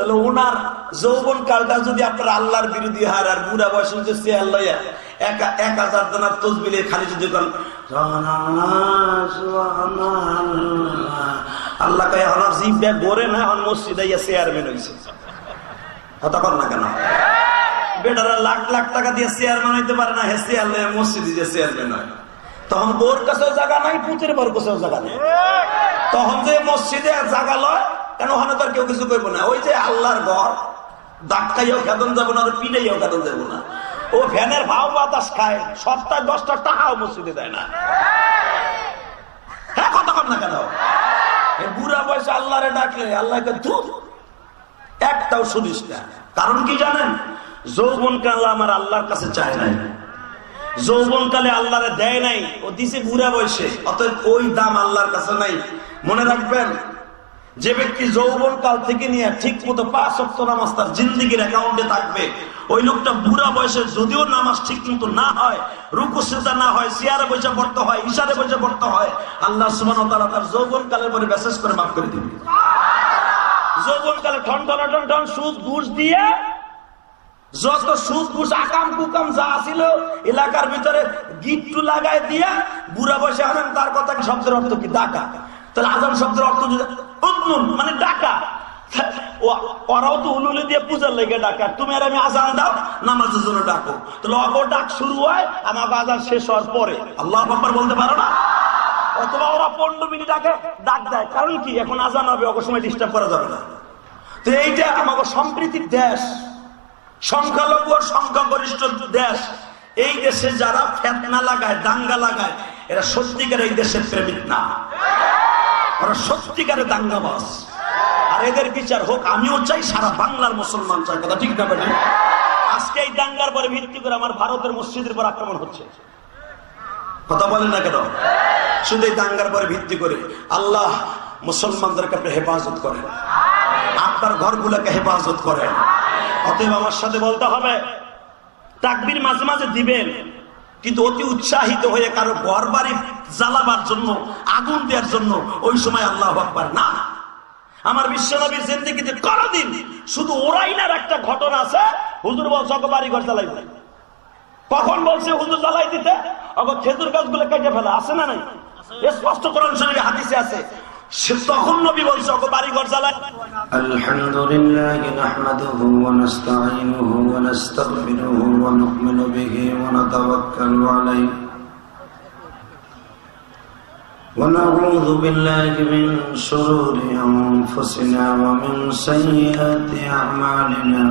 তাহলে ওনার যৌবন কালটা যদি আপনার আল্লাহর বিরোধী হার আর বুড়া বয়স আল্লাহ 1000 জনের তসবিলে খালি যদি আল্লাহ জিভ গড়ে না এখন মসজিদে চেয়ারম্যান হয়েছে তখন না কেন বেটারা লাখ লাখ টাকা দিয়ে চেয়ারম্যান হইতে পারে না, হেসে আল্লাহ মসজিদে যে চেয়ারম্যান হয়। তখন বোর কাছেও জায়গা নাই, পুতের বোর কাছেও জায়গা নেই। তখন যে মসজিদে জায়গা লয় কেন, ওখানে তো আর কেউ কিছু করবো না। ওই যে আল্লাহর ঘর, ধাক্কাইও খেদন যাবো না, পিটাইও খেদন যাবো না। ও ফ্যানের ভাও বাতাস খায়, সপ্তাহে 10টা টাকাও মসজিদে দেয় না। হ্যাঁ কথা কম না কেন, বুড়া বয়সে আল্লাহরে ডাকলে আল্লাহকে ধুর একটাও শুনিস না। কারণ কি জানেন, যৌবনকাল আমার আল্লাহর কাছে চায় নাই, যৌবনকালে আল্লাহরে দেয় নাই, ও দিছে বুড়া বয়সে, অতএব ওই দাম আল্লাহর কাছে নাই। মনে রাখবেন, যে ব্যক্তি যৌবনকাল থেকে নিয়ে ঠিক মতো 5 ওয়াক্ত নামাজ তার জিন্দেগির অ্যাকাউন্টে থাকবে, ওই লোকটা বুড়া বয়সে যদিও নামাজ ঠিক মতো না হয়, রুকু সিজদা না হয়, সিয়ারে বসে পড়তে হয়, ইশারে বসে পড়তে হয়, আল্লাহ সুবহানাহু ওয়া তাআলা তার যৌবনকালের পরে মেসেজ করে মাফ করে দিবেন। যৌবনকালে ঠন ঠন ঠন ঠন সুদ ঘুষ দিয়ে যত সুদ ঘুষ আকাম কুকাম যা ছিল এলাকার ভিতরে গিট্টু লাগায় দিয়া বুড়া বয়সে আনেন। তার কথা কি শব্দের অর্থ কি? ডাকা। তাহলে আজান শব্দের অর্থ মানে ডাকা। ওরাও তো উলুলে দিয়ে পূজার লেগে ডাকা, তুমি আর আমি আজান দাও নামাজের জন্য ডাকো। তাহলে অগর ডাক শুরু হয় আমাকে আজান শেষ হওয়ার পরে, আল্লাহু আকবার বলতে পারো না। অথবা ওরা 15 মিনিট আগে ডাক দেয়, কারণ কি এখন আজান হবে, অগর সময় ডিস্টার্ব করা যাবে না। তো এইটা আমাকে সম্প্রীতির দেশ, সংখ্যালঘু আর সংখ্যাগরিষ্ঠ দেশ। এই দেশে যারা ফেতনা লাগায়, দাঙ্গা লাগায়, এরা সত্যিকার এই দেশের প্রেমিক না, ওরা সত্যিকারের দাঙ্গাবাজ। আর এদের বিচার হোক আমিও চাই, সারা বাংলার মুসলমান চাই। কথা ঠিক না বেটি? আজকে এই দাঙ্গার পরে ভিত্তি করে আমার ভারতের মসজিদের পর আক্রমণ হচ্ছে, কথা বলেন না কেন? শুধু এই দাঙ্গার পরে ভিত্তি করে আল্লাহ মুসলমানদেরকে আপনি হেফাজত করেন, আপনার ঘরগুলোকে হেফাজত করেন। অতএব আমার সাথে বলতে হবে, তাকবীর মাঝে মাঝে দিবেন, কিন্তু অতি উৎসাহিত হয়ে কারো ঘর বাড়ি জ্বালাবার জন্য, আগুন দেওয়ার জন্য ওই সময় আল্লাহু আকবার না। আমার বিশ্বনবীর জিন্দেগিতে কোনদিন শুধু ওরাইনার একটা ঘটনা আছে, হুজুর বলছে ওকে বাড়ি ঘর জ্বালাই দিতে। কখন বলছে হুজুর জ্বালাই দিতে? ওকে খেজুর গাছগুলো কেটে ফেলা, আছে না নাই? স্পষ্ট কোরআন শরীফে হাদিসে আছে। তখন নবী বলছে ওকে বাড়ি ঘর জ্বালাই। আলহামদুলিল্লাহ নাহমাদুহু ওয়া নাস্তাঈনুহু ওয়া নাস্তাগফিরুহু ওয়া নু'মিনু বিহি ওয়া নাতাওয়াক্কালু আলাইহি ونعوذ بالله من شرور أنفسنا ومن سيئات أعمالنا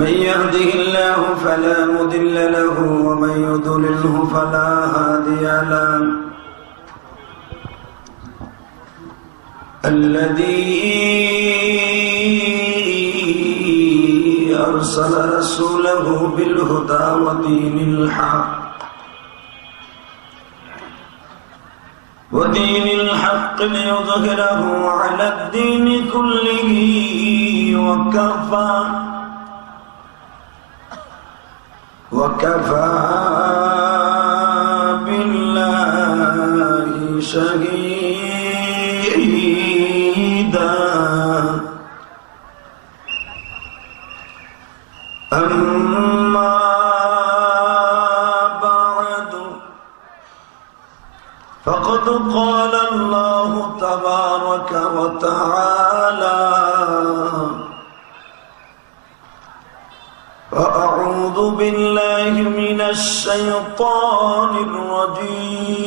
من يهده الله فلا مضل له ومن يضلله فلا هادي له الذي أرسل رسوله بالهدى ودين الحق ليظهره على الدين كله وكفى بالله شهيدا أما بعد فقد قال الله تبارك وتعالى وأعوذ بالله من الشيطان الرجيم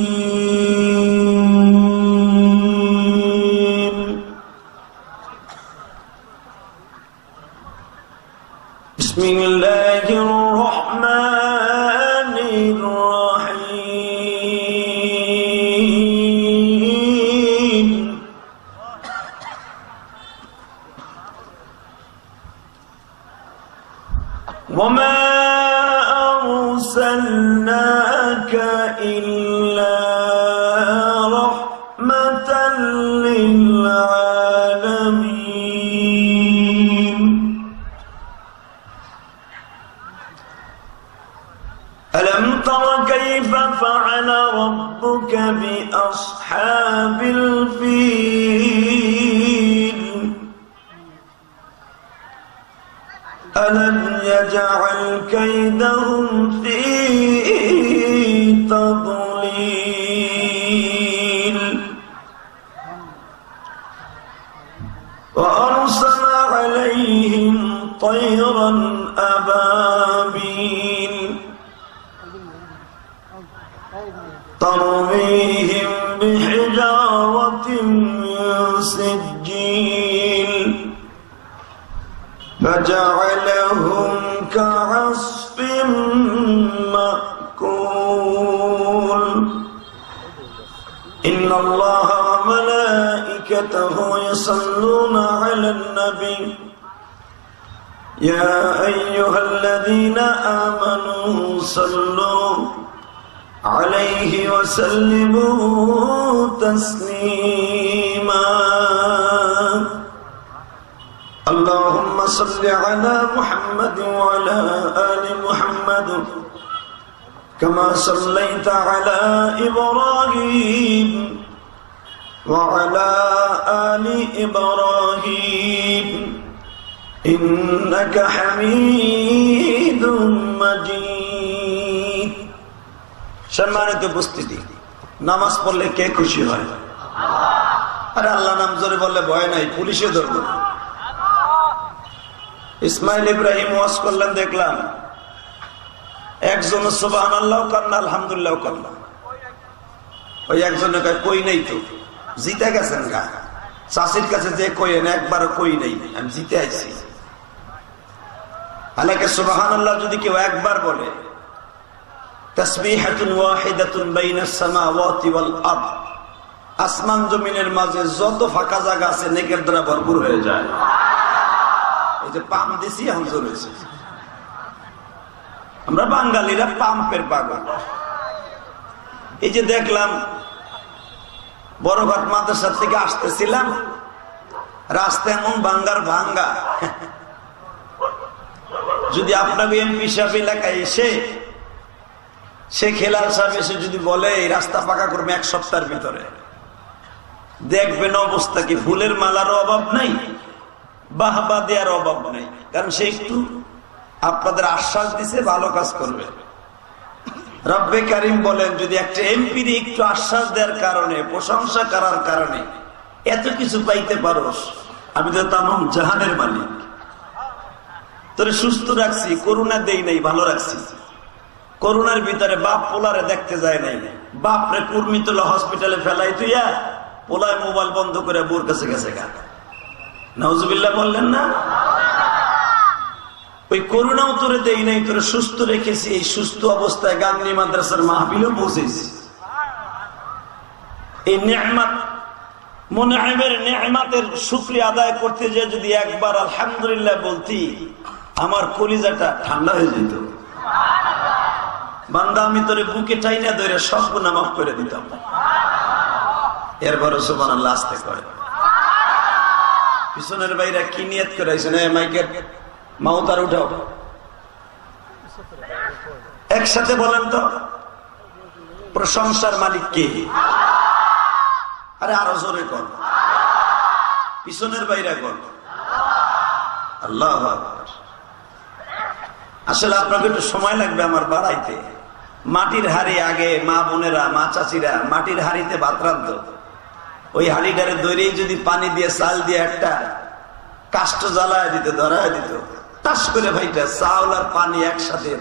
بسم الله الرحمن الرحيم وما أرسلناك إلا رحمة للعالمين ألم تر كيف فعل ربك بأصحاب الفيل يجعل كيدهم في تضليل وأرسل عليهم طيرا أبابيل ترميهم بحجارة من سجيل فجعلهم كعصف مأكول إن الله وملائكته يصلون على النبي يا أيها الذين آمنوا صلوا عليه وسلموا تسليما اللهم صل على محمد وعلى آل محمد كما صليت على إبراهيم وعلى آل إبراهيم إنك حميد مجيد সম্মানিত উপস্থিতি, নামাজ পড়লে কে খুশি হয়? আরে আল্লাহ নাম জোরে বললে ভয় নাই, পুলিশে ধরবে। ইসমাইল ইব্রাহিম ওয়াজ করলেন, দেখলাম একজন সুবহানাল্লাহ কান্না আলহামদুলিল্লাহ কান্না, ওই একজনে কয় কই নেই তো, জিতে গেছেন গা। চাষির কাছে যে কইেন একবারও কই নেই, আমি জিতে আইছি। আলাকে সুবহানাল্লাহ যদি কেউ একবার বলে, তাসবিহাতুন ওয়াহিদাতুন বাইনাস সামাওয়াতি ওয়াল আরদ, আসমান জমিনের মাঝে যত ফাঁকা জায়গা আছে নেকের দ্বারা ভরপুর হয়ে যায়। এই যে পাম্প দিছি হামজর হয়েছে। আমরা বাঙালিরা পাম্পের পাগল। এই যে দেখলাম বড়ঘাট মাদ্রাসা থেকে আসতেছিলাম, রাস্তা এমন ভাঙ্গার ভাঙ্গা, যদি আপনাকে এমপি সাহেব এলাকায় এসে সে খেলাল সাহেব এসে যদি বলে এই রাস্তা পাকা করবে 1 সপ্তাহের ভিতরে, দেখবেন অবস্থা কি, ফুলের মালারও অভাব নাই, বাহবা দেওয়ার অভাব নাই। কারণ সে একটু আপনাদের আশ্বাস দিছে ভালো কাজ করবে। রব্বে কারিম বলেন, যদি একটা এমপির একটু আশ্বাস দেওয়ার কারণে, প্রশংসা করার কারণে এত কিছু পাইতে পারোস, আমি তো তামাম জাহানের মালিক, তোরে সুস্থ রাখছি, করোনা দেই নাই, ভালো রাখছি। করোনার ভিতরে বাপ পোলারে দেখতে যায় নাই, বাপরে কুর্মিতলা হসপিটালে ফেলাই তুইয়া পোলায় মোবাইল বন্ধ করে বোর কাছে গেছে গা। নাউজুবিল্লাহ বললেন না? ওই করোনাও তোরে দেই নাই, তোরে সুস্থ রেখেছি। এই সুস্থ অবস্থায় গান্ধী মাদ্রাসার মাহফিলও পৌঁছেছি। এই নেয়ামত, মুনআমের নেয়ামতের শুকরিয়া আদায় করতে যে যদি একবার আলহামদুলিল্লাহ বলতি, আমার কলিজাটা ঠান্ডা হয়ে যেত। বান্দা আমি তোরে বুকে টাইনা ধরে সব গুনাহ মাফ করে দিতাম। এরপরও সুবহানাল্লাহ আস্তে করে। পিছনের বাইরে কি নিয়ত করে আইছেন? মাইকের মাউতার উঠাও, একসাথে বলেন তো, প্রশংসার মালিক কে? আরে আরো জোরে কর, পিছনের বাইরে কর। আল্লাহু আকবার। আসলে আপনাকে একটু সময় লাগবে আমার বাড়াইতে। মাটির হাড়ি আগে মা বোনেরা, মা চাচিরা মাটির হাড়িতে ভাত রাঁধত। ওই হাড়িটারে দৈরেই যদি পানি দিয়ে চাল দিয়ে একটা কাষ্ঠ জ্বালায় দিত, ধরায় দিত, টাস করে ভাইটা চাউল আর পানি একসাথে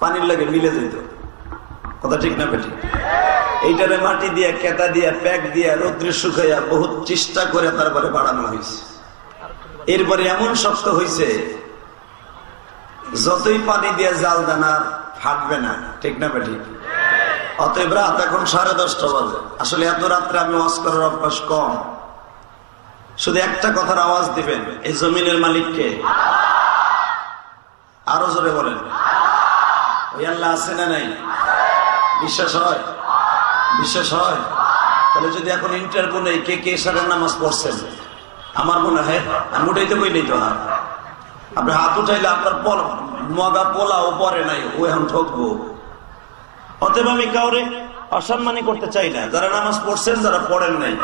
পানির লাগে মিলে যেত। কথা ঠিক না বেঠিক? এইটারে মাটি দিয়ে, কেতা দিয়ে, প্যাক দিয়ে, রৌদ্রে শুকাইয়া বহুত চেষ্টা করে তারপরে বাড়ানো হয়েছে। এরপরে এমন শক্ত হয়েছে, যতই পানি দিয়ে জাল দেন আর ফাটবে না। ঠিক না বেঠিক? অতএব রাত এখন 10:30 বাজে। আসলে এত রাত্রে আমি ওয়াজ করার অভ্যাস কম। শুধু একটা কথার আওয়াজ দিবেন, এই জমিনের মালিককে। আরো জোরে বলেন, ওই আল্লাহ আছে না নাই? বিশ্বাস হয়? বিশ্বাস হয়? তাহলে যদি এখন ইন্টারভিউ নেই, কে কে এশারের নামাজ পড়ছেন? আমার মনে হয় আমি উঠাইতে বই নেই তো হাত। আপনি হাত উঠাইলে আপনার মগা পোলাও পরে নাই, ও এখন ঠকবো। অতএব আমি কাউরে অসম্মানী করতে চাই না। যারা নামাজ পড়ছেন, যারা পড়েন নাই,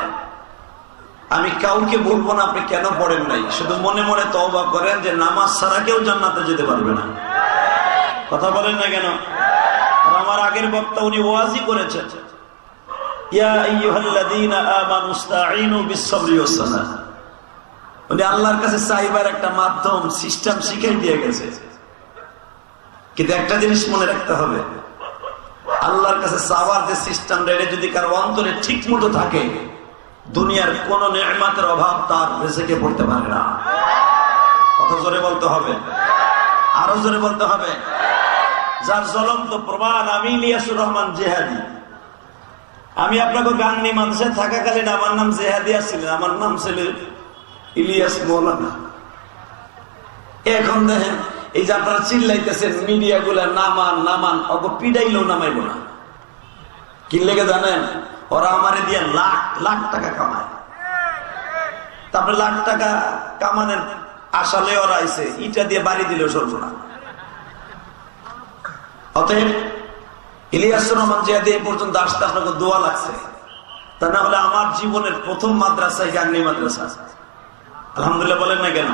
আমি কাউকে বলবো না আপনি কেন পড়েন নাই। শুধু মনে মনে তওবা করেন যে নামাজ ছাড়া কেউ জান্নাতে যেতে পারবে না। কথা বলেন না কেন? আর আমার আগের বক্তা উনি ওয়াজি করেছেন, ইয়া আইয়ুহাল্লাযীনা আমানুস্তাঈনু বিস-সাবরি ওয়াস-সালাহ। উনি আল্লাহর কাছে চাইবার একটা মাধ্যম সিস্টেম শিখিয়ে দিয়ে গেছে। কিন্তু একটা জিনিস মনে রাখতে হবে, আল্লাহর কাছে চাওয়ার যে সিস্টেমটা, এটা যদি কারো অন্তরে ঠিক মতো থাকে, দুনিয়ার কোন নেয়ামতের অভাব তার রিজিকে পড়তে পারে না। কত জোরে বলতে হবে, আরো জোরে বলতে হবে। যার জ্বলন্ত প্রমাণ আমি ইলিয়াসুর রহমান জেহাদি। আমি আপনাকে গান্ধী মাদ্রাসায় থাকাকালীন আমার নাম জেহাদি ছিলেন, আমার নাম ছিল ইলিয়াস মৌলানা। এখন দেখেন এই যে আপনারা চিল্লাইতেছেন মিডিয়া গুলা, নামান নামান, ওকে পিডাইলেও নামাইব না। কি লেগে জানেন? ওরা আমারে দিয়ে লাখ লাখ টাকা কামায়। তারপরে লাখ টাকা কামানের আসালে ওরা আইছে, ইটা দিয়ে বাড়ি দিলেও চলবো না। অতএব ইলিয়াসুর রহমান জিয়াদি এই পর্যন্ত আসতে আপনাকে দোয়া লাগছে। তা না হলে আমার জীবনের প্রথম মাদ্রাসায় গাঙ্গি মাদ্রাসা। আলহামদুলিল্লাহ বলেন না কেন?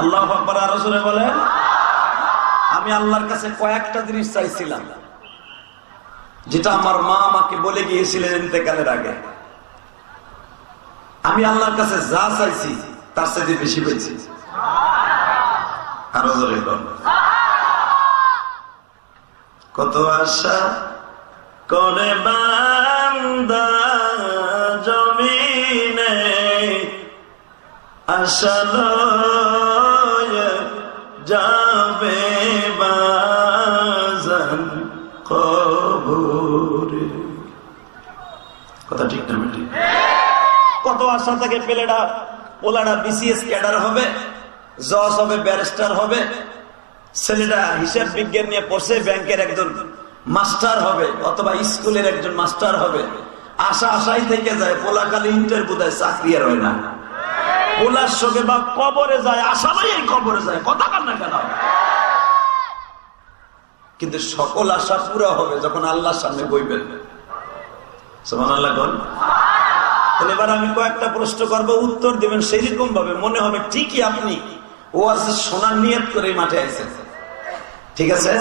আল্লাহু আকবার, আরো জোরে বলেন। আমি আল্লাহর কাছে কয়েকটা জিনিস চাইছিলাম, যেটা আমার মা আমাকে বলে গিয়েছিলেন ইন্তেকালের আগে। আমি আল্লাহর কাছে যা চাইছি তার সাথে বেশি পেয়েছি। আরো জোরে বলেন। কত আশা করে বান্দা জমিনে, আশা লয়ে যাবে বাজান কবরে। কথা ঠিক না বেটি? কত আশা থাকে পেলেটা পোলাটা বিসিএস ক্যাডার হবে, জজ হবে, ব্যারিস্টার হবে। ছেলেটা হিসাব বিজ্ঞান নিয়ে পড়ছে, ব্যাংকের একজন মাস্টার হবে অথবা স্কুলের একজন মাস্টার হবে। আশা আশাই থেকে যায়, পোলাকালী ইন্টারভিউ দেয়, চাকরি আর হয় না। পোলার সঙ্গে বা কবরে যায়, আশালাই কবরে যায়। কথা কান না কেন? কিন্তু সকল আশা পুরা হবে যখন আল্লাহর সামনে বইবেন। সুবহানাল্লাহ বল। তাহলে এবার আমি কয়েকটা প্রশ্ন করবো, উত্তর দিবেন সেই রকম ভাবে মনে হবে ঠিকই আপনি ওয়াজ শোনার নিয়ত করে মাঠে আইছেন। ঠিক আছে?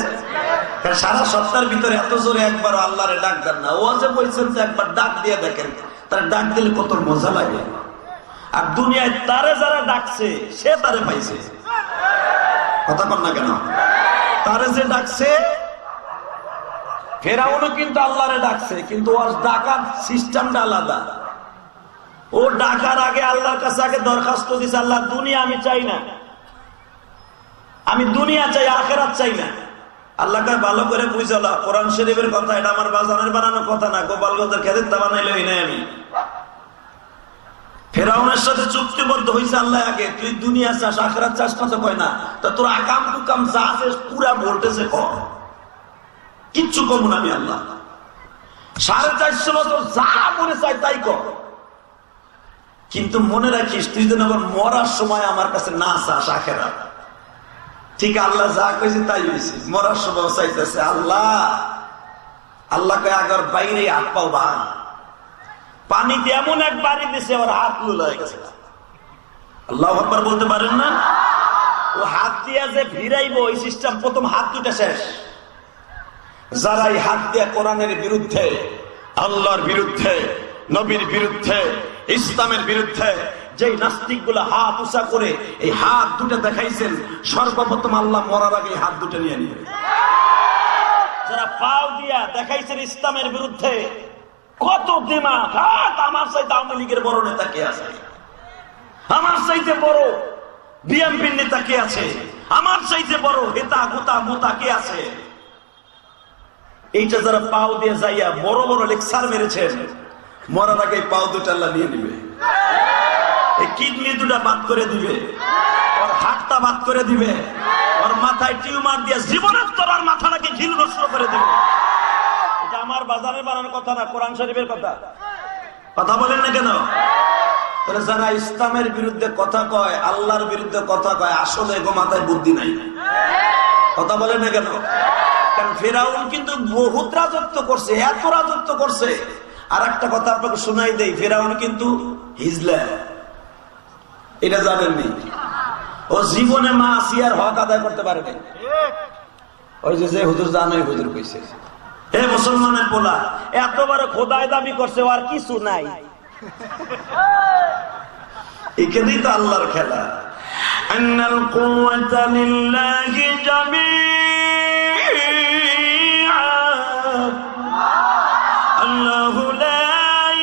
কারণ সারা সপ্তাহের ভিতরে এত জোরে একবার আল্লাহরে ডাক দেন না। ওয়াজে বলছেন যে একবার ডাক দিয়ে দেখেন, তার ডাক দিলে কত মজা লাগে। আর দুনিয়ায় তারে যারা ডাকছে সে তারে পাইছে। কথা কন না কেন? তারে যে ডাকছে, ফেরাউনও কিন্তু আল্লাহরে ডাকছে, কিন্তু ওর ডাকার সিস্টেমটা আলাদা। ও ডাকার আগে আল্লাহর কাছে আগে দরখাস্ত দিছে, আল্লাহ দুনিয়া আমি চাই না, আমি দুনিয়া চাই, আখিরাত চাই না। আল্লাহকে ভালো করে বুঝালা, কোরআন শরীফের কথা, এটা আমার বাজানের বানানো কথা না, গোপালগঞ্জের খেতের তা বানাইলেই নাই। আমি ফেরাউনের সাথে চুক্তিবদ্ধ হয়েছে আল্লাহ, আগে তুই দুনিয়া চাস আখিরাত চাস না, তো কয় না। তা তোর আকাম কুকাম যা আছে পুরা ভোল্টেজে কর, কিচ্ছু কম না। আমি আল্লাহ 450 বছর যা মনে চাই তাই কর, কিন্তু মনে রাখিস তুই যেন আবার মরার সময় আমার কাছে না চাস আখিরাত। ঠিক আল্লাহ যা কইছে তাই হয়েছে। মরার সময় চাইতেছে আল্লাহ, আল্লাহকে আগর বাইরে হাত পাও ভাঙ, পানিতে এমন এক বাড়ি দিছে আবার হাত লুল হয়ে গেছে। আল্লাহু আকবার বলতে পারেন না? ও হাত দিয়া যে ভিড়াইবো ওই সিস্টেম, প্রথম হাত দুটা শেষ। যারা এই হাত দিয়া কোরআনের বিরুদ্ধে, আল্লাহর বিরুদ্ধে, নবীর বিরুদ্ধে, ইসলামের বিরুদ্ধে যে নাস্তিক গুলা হাত উঁচা করে এই হাত দুটো দেখাইছেন, সর্বপ্রথম আল্লাহ মরার আগে হাত দুটো নিয়ে নিবে। যারা পাও দিয়া দেখাইছেন ইসলামের বিরুদ্ধে, কত দিমাগ, হাত আমার চাইতে আওয়ামী লীগের বড় নেতা কে আছে, আমার চাইতে বড় বিএনপির নেতা কে আছে, আমার চাইতে বড় হেতা গোতা মোতা কে আছে। এইটা যারা পাও দিয়ে যাইয়া বড় বড় লেকচার মেরেছেন, মরার আগে পাও দুটো আল্লাহ নিয়ে নিবে। এই কিডনি দুটা বাদ করে দিবে, ওর হাতটা বাদ করে দিবে, ওর মাথায় টিউমার দিয়ে জীবনের তোরার মাথাটাকে ঘিল নষ্ট করে দিবে। এটা আমার বাজারে বানানোর কথা না, কোরআন শরীফের কথা। কথা বলেন না কেন? তাহলে যারা ইসলামের বিরুদ্ধে কথা কয়, আল্লাহর বিরুদ্ধে কথা কয়, আসলে গো মাথায় বুদ্ধি নাই। কথা বলেন না কেন? কারণ ফেরাউন কিন্তু বহুত রাজত্ব করছে, এত রাজত্ব করছে। আর একটা কথা আপনাকে শোনাই দেই, ফেরাউন কিন্তু হিজলা, এটা জানেননি? ও জীবনে মা আসিয়ার হক আদায় করতে পারেনি। ওই যে হুজুর জানাই হুজুর কইছে হে মুসলমানের পোলা এত বড় খোদায় দাবি করছে আর কিছু নাই এখানেই তো আল্লাহর খেলা আন্নাল কুওয়াতা লিল্লাহি জামিআ আল্লাহু লা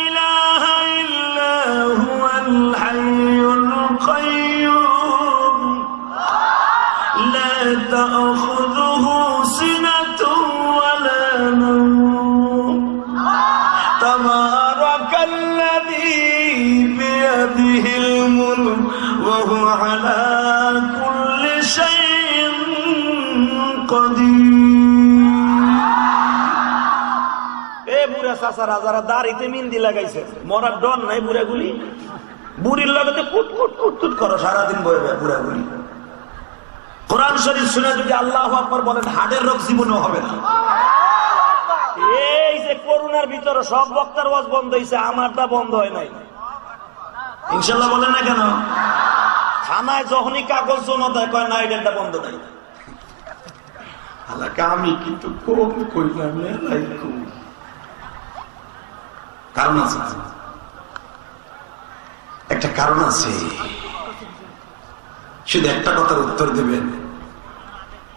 ইলাহা ইল্লা হুয়াল হাইয়ুল কাইয়্যুম লা তা'খুযুহু সিনাতুন ওয়া লা নাওম তাবারাকাল্লাযী বিয়াদিহিল মুলক ওয়া হুয়া আলা কুল্লি শাইইন কাদির। এ বুড়া চাচারা যারা দাড়িতে মিন্দি লাগাইছে মরার ডর নাই বুড়াগুলি বুড়ির লাগতে কুট কুট কুট কুট করো সারাদিন বয়ে বুড়াগুলি কোরআন শরীফ শুনে যদি আল্লাহু আকবার বলেন হার্টের রোগ জীবনেও হবে না। এই যে করোনার ভিতরে সব বক্তার ওয়াজ বন্ধ হয়েছে আমারটা বন্ধ হয় নাই ইনশাল্লাহ বলেন না কেন থানায় যখনই কাগজ জমা দেয় কয় না এটা বন্ধ নাই আমি কিন্তু কারণ আছে একটা কারণ আছে শুধু একটা কথার উত্তর দেবেন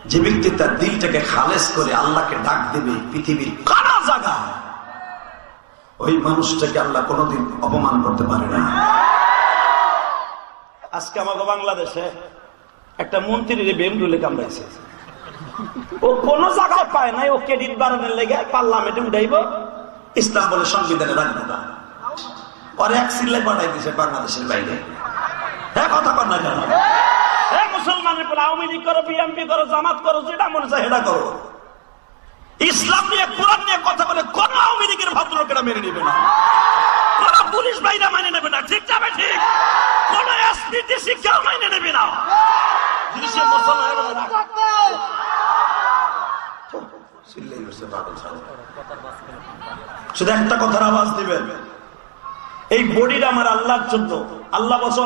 যে ব্যক্তি তার দিলটাকে খালেস করে আল্লাহকে ডাক দেবে পৃথিবীর কারা জায়গা ওই মানুষটাকে আল্লাহ কোনোদিন অপমান করতে পারে না। আজকে আমাকে বাংলাদেশে একটা মন্ত্রীর বেমরুলে কামড়াইছে ও কোন জায়গায় পায় নাই ও ক্রেডিট বাড়ানোর লেগে পার্লামেন্টে উঠাইব ইসলাম বলে সংবিধানে রাখবো না আর এক সিলে পাঠাই দিয়েছে বাংলাদেশের বাইরে। হ্যাঁ কথা কর না কেন মুসলমানের পর আওয়ামী লীগ করো বিএনপি করো জামাত করো যেটা মনে চায় সেটা করো ইসলাম নিয়ে কোরআন নিয়ে কথা বলে কোন আওয়ামী লীগের ভদ্রলোকেরা মেনে নেবে না কোন পুলিশ ভাইরা মেনে নেবে না ঠিক যাবে ঠিক কোন এসপিটি শিক্ষাও মেনে নেবে না যদি সে মুসলমান শুধু একটা কথার আওয়াজ দিবেন এই বডিটা আমার আল্লাহর জন্য আল্লাহ বলছে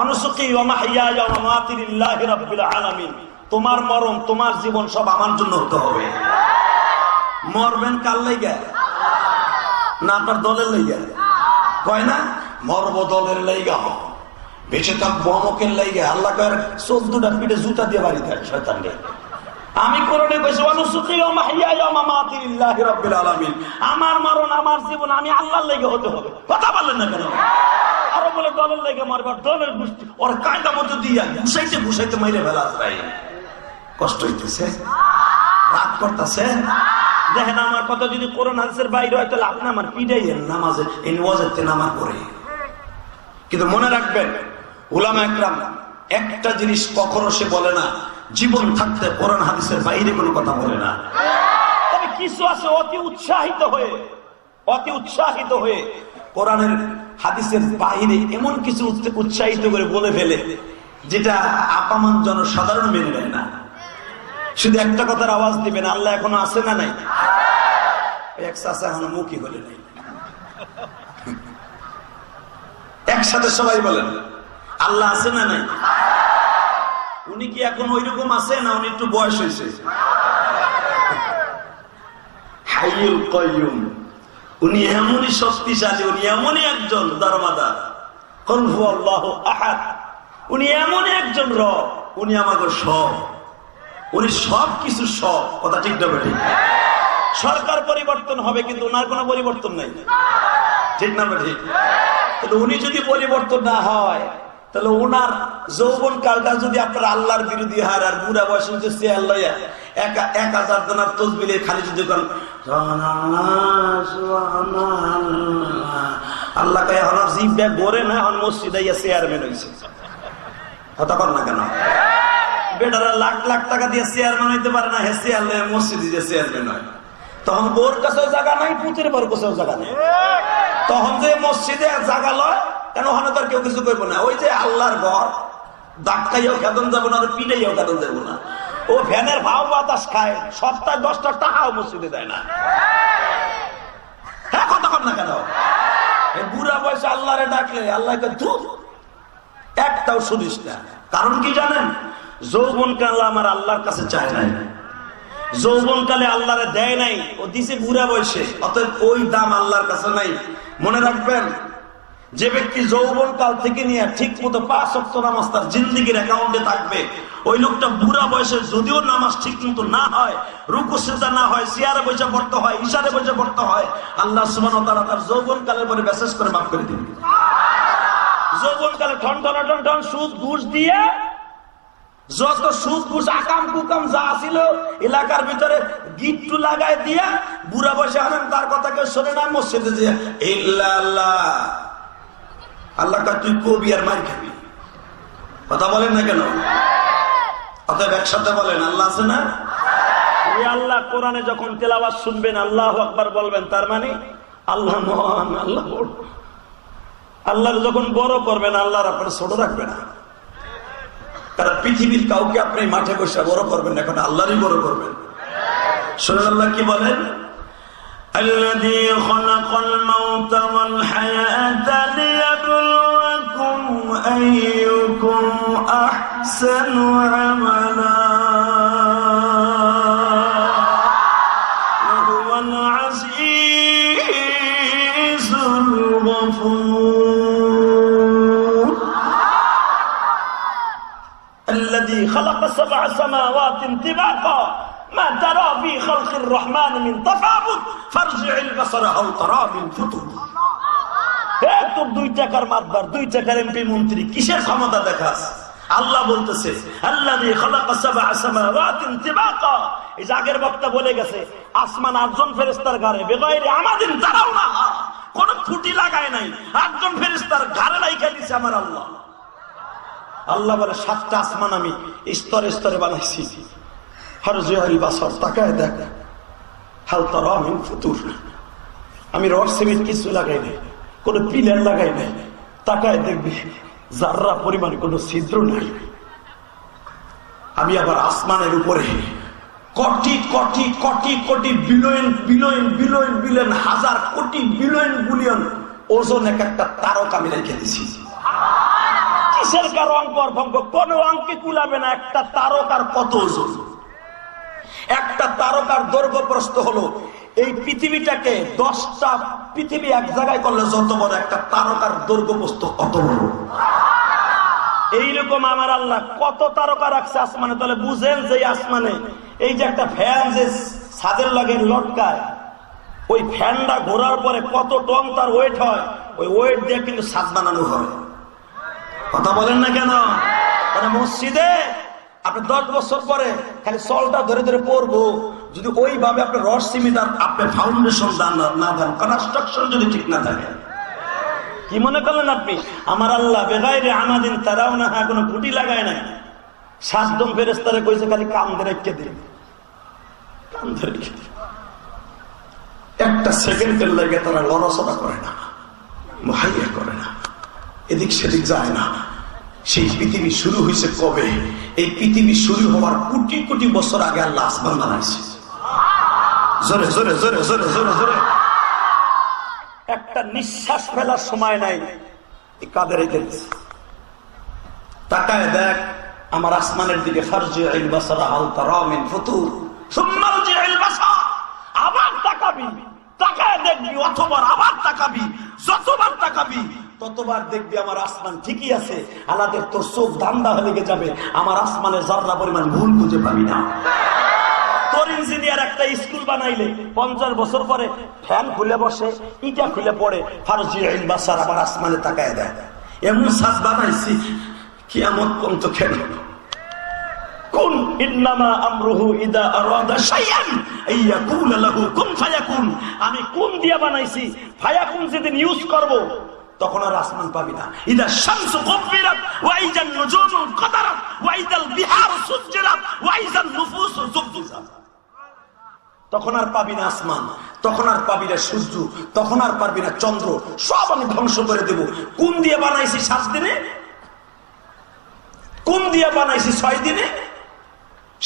অনুসুকি ওয়া মাহইয়ায়া ওয়া মামাতি লিল্লাহি রাব্বিল আলামিন তোমার মরণ তোমার জীবন সব আমার জন্য হতে হবে। মরবেন কার লাইগা না আপনার দলের লাইগা কয় না মরব দলের লাইগা বেঁচে থাকবো অমকের লাইগা আল্লাহ কয় 14টা পিঠে জুতা দিয়ে বাড়ি দেয় শয়তানকে। আমি কোরআনে কইছি অনুসুকি ওয়া মাহইয়ায়া ওয়া মামাতি লিল্লাহি রাব্বিল আলামিন আমার মরণ আমার জীবন আমি আল্লাহর লাইগা হতে হবে। কথা বলেন না কেন আরো বলে দলের লাইগা মারবার দলের গোষ্ঠী ওর কায়দা মতো দিয়া ঘুষাইতে মাইরে ফেলা যায় কষ্ট হইতেছে রাগ করতেছে দেখেন আমার কথা যদি কোরআন হাদিসের বাইরে হয় তাহলে আপনি আমার পিড়াইয়েন নামাজে এই ওয়াজেতে নামাজ পড়ে কিন্তু মনে রাখবেন উলামা একরাম একটা জিনিস কখনো সে বলে না জীবন থাকতে কোরআন হাদিসের বাইরে কোনো কথা বলে না। তবে কিছু আছে অতি উৎসাহিত হয়ে কোরআনের হাদিসের বাইরে এমন কিছু উৎসাহিত করে বলে ফেলে যেটা আপামান জনসাধারণ মেনে নেয় না। শুধু একটা কথার আওয়াজ দিবেন আল্লাহ এখনো আছে না নাই এক চাচা এখনো মুখই বলে নাই একসাথে সবাই বলেন আল্লাহ আছে না নাই উনি কি এখন ওইরকম আছে না উনি একটু বয়স হয়েছে হাইয়ুল কাইয়ুম উনি এমনই শক্তিশালী উনি এমনই একজন দরমাদার কুল হুয়াল্লাহু আহাদ উনি এমনই একজন রব উনি আমাদের সব উনি সব কিছু সব কথা ঠিক না বেঠিক সরকার পরিবর্তন হবে কিন্তু ওনার কোনো পরিবর্তন নাই ঠিক না বেঠিক তাহলে উনি যদি পরিবর্তন না হয় তাহলে ওনার যৌবন কালটা যদি আপনার আল্লাহর বিরোধী হার আর বুড়া বয়সে যদি চেয়ার লইয়া 1000 জনের তসবিলে খালি যদি আল্লাহ কে এখন জিভটা গড়ে না এখন মসজিদে চেয়ারম্যান হয়েছে কথা বল না কেন বেটারা লাখ লাখ টাকা দিয়ে চেয়ারম্যান হইতে পারে না হে চেয়ার লয়ে মসজিদে যে চেয়ারম্যান হয় তখন বোর কাছেও জায়গা নাই পুতের বোর কাছেও জায়গা নেই তখন যে মসজিদে জায়গা লয় কেন ওখানে তো আর কেউ কিছু করবো না ওই যে আল্লাহর ঘর ধাক্কাইও খেদন যাবো না পিটাইও খেদন যাবো না ও ফ্যানের ভাও বাতাস খায় সপ্তাহে 10টা টাকাও মসজিদে দেয় না। হ্যাঁ কথা কর না কেন বুড়া বয়সে আল্লাহরে ডাকলে আল্লাহকে ধুর একটাও শুনিস না কারণ কি জানেন যৌবন কাল আমার আল্লাহর কাছে চায় নাই যৌবনকালে আল্লাহরে দেয় নাই, ও দিছে বুড়া বয়সে, অতএব ওই দাম আল্লাহর কাছে নাই। মনে রাখবেন, যে ব্যক্তি যৌবনকাল থেকে নিয়ে ঠিক মতো 5 ওয়াক্ত নামাজ তার জিন্দেগির অ্যাকাউন্টে থাকবে, ওই লোকটা বুড়া বয়সে যদিও নামাজ ঠিক মতো না হয়, রুকু সিজদা না হয়, সিয়ারে বসে পড়তে হয়, ইশারে বসে পড়তে হয়, আল্লাহ সুবহানাহু ওয়া তাআলা তার যৌবনকালের পরে মেসেজ করে মাফ করে দিবেন। যৌবনকালে ঠন ঠন ঠন ঠন সুদ ঘুষ দিয়ে যত সুদ ঘুষ আকাম কুকাম যা ছিল এলাকার ভিতরে গিট্টু লাগাই দিয়া বুড়া বসে আনেন, তার কথা কেউ শোনে না, মসজিদে যে আল্লাহ আল্লাহ কা তুই কবি আর মার খাবি, কথা বলেন না কেন? অতএব একসাথে বলেন আল্লাহ আছে না? ওই আল্লাহ কোরআনে যখন তেলাওয়াত শুনবেন আল্লাহু আকবার বলবেন, তার মানে আল্লাহ মহান, আল্লাহ বড়। আল্লাহর যখন বড় করবেন আল্লাহর আপনার ছোট রাখবে না, কারণ পৃথিবীর কাউকে আপনি মাঠে বসে বড় করবেন না, এখন আল্লাহরই বড় করবেন। শুনুন আল্লাহ কি বলেন, الذي خلق الموت والحياة ليبلوكم أيكم أحسن عملا وهو العزيز الغفور الذي خلق 7 سماوات طباقا ما ترى في خلق الرحمن من تفاوت فارجع البصر هل ترى من فطور। তোর 2 টাকার মাতবার, 2 টাকার এমপি মন্ত্রী, কিসের ক্ষমতা দেখাস? আল্লাহ বলতেছে আল্লাযী খালাকা 7 সামাওয়াতিন তিবাকা। এই যে আগের বক্তা বলে গেছে, আসমান 8 জন ফেরেশতার ঘাড়ে, বেগাইরে আমাদিন তারাও না, কোন খুঁটি লাগায় নাই, 8 জন ফেরেশতার ঘাড়ে রাইখা দিয়েছে আমার আল্লাহ। আল্লাহ বলে 7টা আসমান আমি স্তরে স্তরে বানাইছি, তাকায় দেখ, হাল তারা মিন ফুতুর। আমি রড সিমেন্ট কিছু লাগাই নাই, কোন পিলার লাগাই নাই, তাকায় দেখবি যাররা পরিমাণ কোন ছিদ্র নাই। আমি আবার আসমানের উপরে crore crore crore crore billion billion billion billion হাজার কোটি বিলিয়ন বিলিয়ন ওজন একটা তারকা আমি রেখে দিছি। কিসের কারো অঙ্ক আর ভঙ্গ, কোন অঙ্কে কুলাবে না। একটা তারকার কত ওজন? একটা তারকার দৈর্ঘ্য প্রস্থ হলো এই পৃথিবীটাকে 10টা পৃথিবী এক জায়গায় করলে যত বড়, একটা তারকার দৈর্ঘ্য প্রস্থ অত বড়। এইরকম আমার আল্লাহ কত তারকা রাখছে আসমানে। তাহলে বুঝেন যে আসমানে এই যে একটা ফ্যান যে ছাদের লাগে লটকায়, ওই ফ্যানটা ঘোরার পরে কত টন তার ওয়েট হয়, ওই ওয়েট দিয়ে কিন্তু ছাদ বানানো হয়। কথা বলেন না কেন? মানে মসজিদে আপনি 10 বছর পরে খালি সলটা ধরে ধরে পড়বো, যদি ওইভাবে আপনি রড সিমেন্ট আর আপনি ফাউন্ডেশন না দেন, কনস্ট্রাকশন যদি ঠিক না থাকে, কি মনে করলেন আপনি? আমার আল্লাহ বেগাইরে আমাদিন তারাও না, কোনো খুঁটি লাগায় নাই। 7 জন ফেরেশতারে কইছে খালি কান ধরে রেখে দিন, কান ধরে রেখে দিন, একটা সেকেন্ডের লাগে তারা লড়াচড়া করে না, মুহাইয়া করে না, এদিক সেদিক যায় না। সেই পৃথিবী শুরু হয়েছে কবে? এই পৃথিবী শুরু হওয়ার কোটি কোটি বছর আগে আল্লাহ আসমান বানাইছে। জোরে জোরে জোরে জোরে জোরে জোরে, একটা নিঃশ্বাস ফেলার সময় নাই, কাঁধে রেখে দিচ্ছে। তাকায় দেখ আমার আসমানের দিকে, ফারজিউল বাসারা হাল তারা মিন ফুতুর, সুম্মা রজিউল বাসার, আবার তাকাবি, তাকায় দেখবি, অথবা আবার তাকাবি, যতবার তাকাবি ততবার দেখবি আমার আসমান ঠিকই আছে। আল্লাহদের তোর চোখ ধান্দা লেগে যাবে, আমার আসমানের যারা পরিমাণ ভুল খুঁজে পাবি না। তোর ইঞ্জিনিয়ার একটা স্কুল বানাইলে 50 বছর পরে ফ্যান খুলে বসে, ইটা খুলে পড়ে, ফারজিউল বাসার, আবার আসমানে তাকায় দেয়। এমন ছাদ বানাইছি কিয়ামত পর্যন্ত কেন? কুন ইন্নামা আমরুহু ইদা আরাদা শাইআন আইয়াকুল লাহু কুন ফায়াকুন। আমি কোন দিয়া বানাইছি, ফায়াকুন যেদিন ইউজ করব তখন আর আসমান পাবি না। ইদা শামসু কুবিরাত ওয়া ইদান নুজুমু কাদারাত ওয়া ইদাল বিহারু সুজ্জিরাত ওয়া ইদান নুফুসু যুকজিজাত। তখন আর পাবি না আসমান, তখন আর পাবি না সূর্য, তখন আর পারবি না চন্দ্র, সব আমি ধ্বংস করে দেব। কোন দিয়ে বানাইছি 7 দিনে, কোন দিয়ে বানাইছি 6 দিনে,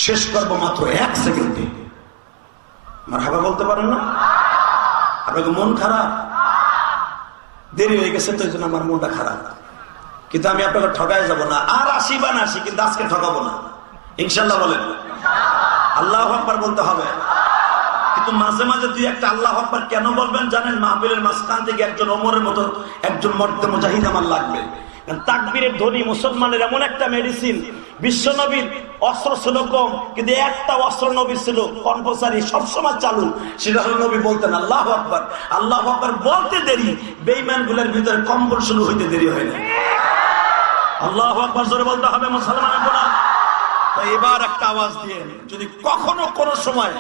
শেষ করবো মাত্র 1 সেকেন্ডে। মারহাবা বলতে পারেন না? আপনাকে মন খারাপ, দেরি হয়ে গেছে তো এই জন্য আমার মনটা খারাপ, কিন্তু আমি আপনাকে ঠকাই যাব না। আর আসি বা না আসি, কিন্তু আজকে ঠকাবো না ইনশাল্লাহ। বলেন আল্লাহু আকবার বলতে হবে। কিন্তু মাঝে মাঝে দুই একটা আল্লাহু আকবার কেন বলবেন জানেন? মাহফিলের মাঝখান থেকে একজন ওমরের মতো একজন মর্দে মুজাহিদ আমার লাগবে। তাকবীরের ধ্বনি মুসলমানের এমন একটা মেডিসিন। বিশ্ব নবীর অস্ত্র ছিল কম, কিন্তু একটা অস্ত্র নবীর ছিল কর্মচারী সবসময় চালু, সেটা হলো নবী বলতেন আল্লাহু আকবার। আল্লাহু আকবার বলতে দেরি, বেঈমান গুলোর ভিতরে কম্বল শুরু হইতে দেরি হয় না। আল্লাহু আকবার জোরে বলতে হবে মুসলমানের গোলাম। তাই এবার একটা আওয়াজ দিয়ে, যদি কখনো কোনো সময়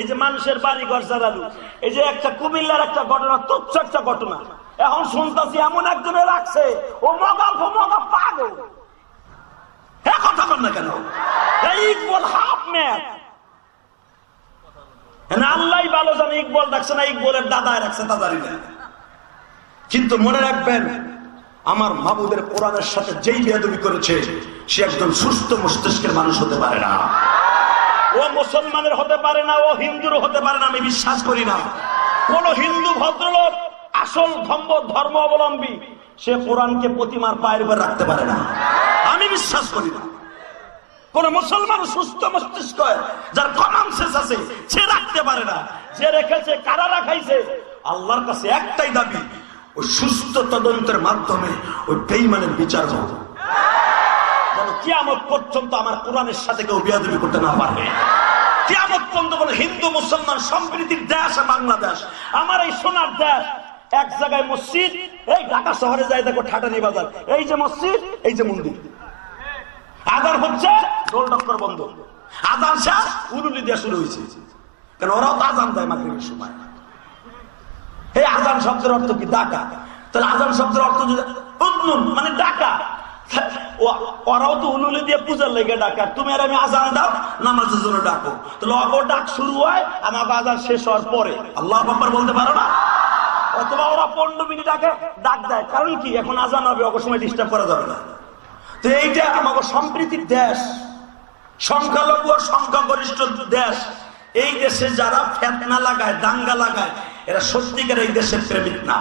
এই যে মানুষের বাড়ি ঘর জ্বালালু, এই যে একটা কুমিল্লার একটা ঘটনা, তুচ্ছ একটা ঘটনা, এখন শুনতেছি এমন একজনে রাখছে ও মগা পাগল। হ্যাঁ কথা বল না কেন? ইকবল হাফ ম্যান, আল্লাহ ভালো জানে ইকবল রাখছে না ইকবলের দাদায় রাখছে তা জানি না। কিন্তু মনে রাখবেন, আমার মাহবুবের কোরআনের সাথে যেই বেয়াদবি করেছে সে একজন সুস্থ মস্তিষ্কের মানুষ হতে পারে না। ও মুসলমানের হতে পারে না, ও হিন্দুর হতে পারে না, আমি বিশ্বাস করি না। কোন হিন্দু ভদ্রলোক আসল ধর্ম অবলম্বী সে কোরআনকে প্রতিমার পায়ের উপর রাখতে পারে না, আমি বিশ্বাস করি না। কোন মুসলমান সুস্থ মস্তিষ্ক যার কমন সেন্স আছে সে রাখতে পারে না। যে রেখেছে, কারা রাখাইছে, আল্লাহর কাছে একটাই দাবি, ওই সুস্থ তদন্তের মাধ্যমে ওই বেঈমানের বিচার হোক, যেন কিয়ামত পর্যন্ত আমার কোরআনের সাথে কেউ বেয়াদবি করতে না পারবে। কিয়ামত পর্যন্ত কোন হিন্দু মুসলমান সম্প্রীতির দেশ বাংলাদেশ, আমার এই সোনার দেশ, এক জায়গায় মসজিদ, এই ঢাকা শহরে যাই দেখো ঠাটানি বাজার, এই যে মসজিদ, এই যে মন্দির, আজান হচ্ছে ঢোল ডক্কর বন্ধ, আজান শেষ উলুলি দিয়ে শুরু হয়েছে। কেন? ওরাও তো আজান দেয় মাগরিবের সময়। এই আজান শব্দের অর্থ কি? ডাকা। তাহলে আজান শব্দের অর্থ যদি উদ্নুন মানে ডাকা, ওরাও তো উলুলি দিয়ে পূজার লেগে ডাকা, তুমি আর আমি আজান দাও নামাজের জন্য ডাকো, তাহলে অগর ডাক শুরু হয় আমার আজান শেষ হওয়ার পরে। আল্লাহু আকবার বলতে পারো না? অথবা ওরা 15 মিনিট আগে ডাক দেয়, কারণ কি এখন আজান হবে, অগর সময় ডিস্টার্ব করা যাবে না। তো এইটা আমাকে সম্প্রীতির দেশ, সংখ্যালঘু ও সংখ্যাগরিষ্ঠ দেশ, এই দেশে যারা ফেতনা লাগায়, দাঙ্গা লাগায়, এরা সত্যিকার এই দেশের প্রেমিক না,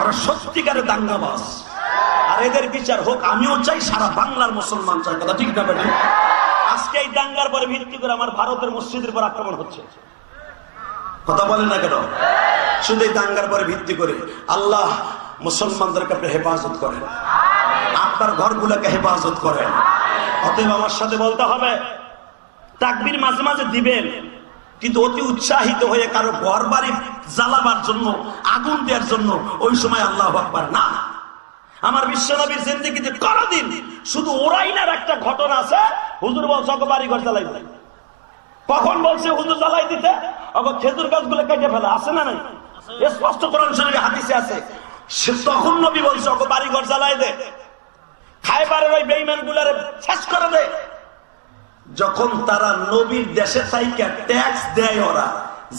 ওরা সত্যিকারের দাঙ্গাবাজ। আর এদের বিচার হোক আমিও চাই, সারা বাংলার মুসলমান চাই, কথা ঠিক না বেটি? আজকে এই দাঙ্গার পরে ভিত্তি করে আমার ভারতের মসজিদের উপর আক্রমণ হচ্ছে, কথা বলেন না কেন? শুধু এই দাঙ্গার পরে ভিত্তি করে আল্লাহ মুসলমানদেরকে আপনি হেফাজত করেন, আপনার ঘরগুলোকে হেফাজত করেন। অতএব আমার সাথে বলতে হবে, তাকবীর মাঝে মাঝে দিবেন, কিন্তু অতি উৎসাহিত হয়ে কারো ঘর বাড়ি জ্বালাবার জন্য, আগুন দেওয়ার জন্য ওই সময় আল্লাহু আকবার না। আমার বিশ্বনবীর জিন্দেগিতে কোনদিন শুধু ওরাইনার একটা ঘটনা আছে, হুজুর বলছে ওকে বাড়ি ঘর জ্বালাই দেয়। কখন বলছে হুজুর জ্বালাই দিতে? ওকে খেজুর গাছগুলো কেটে ফেলা, আছে না নাই? স্পষ্ট কোরআন শরীফে হাদিসে আছে। তখন নবী বলছে ওকে বাড়ি ঘর জ্বালাই দে, খায়বারের ওই বেঈমান গুলারে শেষ করে দে। যখন তারা নবীর দেশে থাইকা ট্যাক্স দেয়, ওরা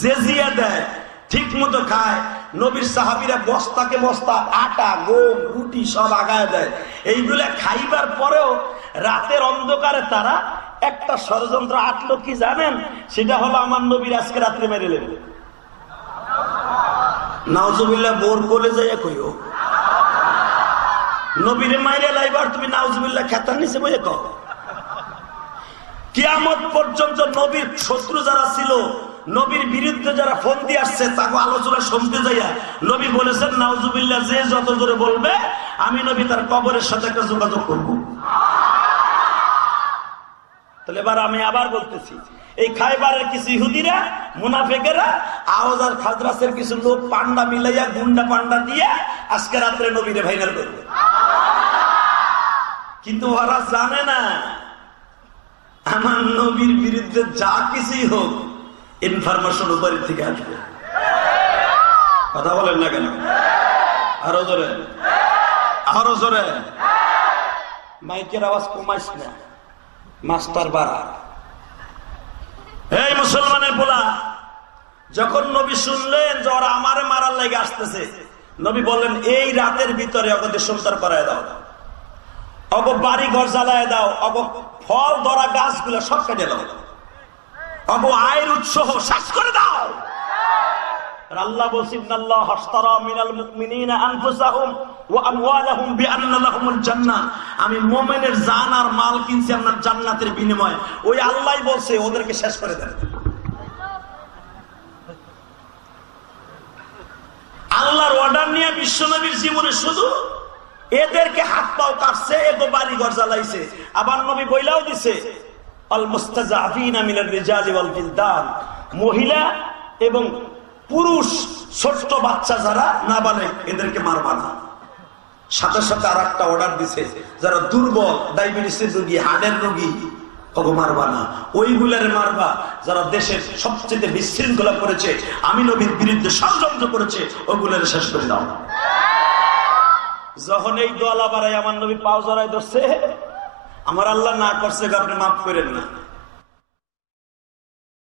জেজিয়া দেয়, ঠিক মতো খায়, নবীর সাহাবীরা বস্তাকে বস্তা আটা, গম, রুটি সব আগায় দেয়, এইগুলা খাইবার পরেও রাতের অন্ধকারে তারা একটা ষড়যন্ত্র আটলো কি জানেন? সেটা হলো আমার নবীর আজকে রাত্রে মেরে নেবে। নাউজুবিল্লাহ বোর কোলে যাইয়া কইও নবীরে মাইরে লাইবার, তুমি নাউজুবিল্লাহ খেতার নিচে বইয়ে কও। কিয়ামত পর্যন্ত নবীর শত্রু যারা ছিল, নবীর বিরুদ্ধে যারা ফোন দিয়ে আসছে, তাকে আলোচনা শুনতে যাইয়া নবী বলেছেন নাউজুবিল্লাহ যে যত জোরে বলবে আমি নবী তার কবরের সাথে একটা যোগাযোগ করব। তাহলে এবার আমি আবার বলতেছি, এই খায়বারের কিছু ইহুদিরা, মুনাফিকেরা, আওয়াজ আর খাজরাসের কিছু লোক পান্ডা মিলাইয়া, গুন্ডা পান্ডা দিয়ে আজকে রাত্রে নবীরে ভাইরাল করবে। কিন্তু ওরা জানে না আমার নবীর বিরুদ্ধে যা কিছুই হোক ইনফরমেশন উপরের থেকে আসবে। কথা বলেন না কেন? আরো জোরে, আরো জোরে। মাইকের আওয়াজ কমাইস না, মাস্টার বাড়া। এই মুসলমানের পোলা, যখন নবী শুনলেন যে ওরা আমারে মারার লেগে আসতেছে, নবী বললেন এই রাতের ভিতরে ওকে সন্তান করায় দাও, অগ বাড়ি ঘর জ্বালায় দাও, অগ ফল ধরা গাছগুলো সব কেটে দাও, অগ আয়ের উৎস শেষ করে দাও। আল্লাহ বলছেন আল্লাহ হাশতারা মিনাল মুমিনিনা আনফুসাহুম ওয়া আমওয়ালাহুম বিআন্না লাহুমুল জান্নাহ, আমি মোমেনের জান আর মাল কিনছি আপনার জান্নাতের বিনিময়ে। ওই আল্লাহ বলছে ওদেরকে শেষ করে দেন। আল্লাহর অর্ডার নিয়ে বিশ্বনবীর জীবনে শুধু এদেরকে হাত পাও কাটছে, এগো বাড়ি ঘর জ্বালাইছে। আবার নবী বইলাও দিছে আল মুস্তাজাফিনা মিনার রিজালি ওয়াল বিলদান, মহিলা এবং পুরুষ ছোট্ট বাচ্চা যারা নাবালেগ এদেরকে মারবা না। সাথে সাথে আর একটা অর্ডার দিছে যারা দুর্বল, ডায়াবেটিসের রোগী, হার্টের রোগী, ওগো মারবা না। ওইগুলারে মারবা যারা দেশের সবচেয়ে বিশৃঙ্খলা করেছে, আমি নবীর বিরুদ্ধে ষড়যন্ত্র করেছে, ওগুলারে শেষ করে দাও। যখন এই দোয়ালা বাড়াই আমার নবী পাও জড়াই ধরছে, আমার আল্লাহ না করছে আপনি মাফ করেন না।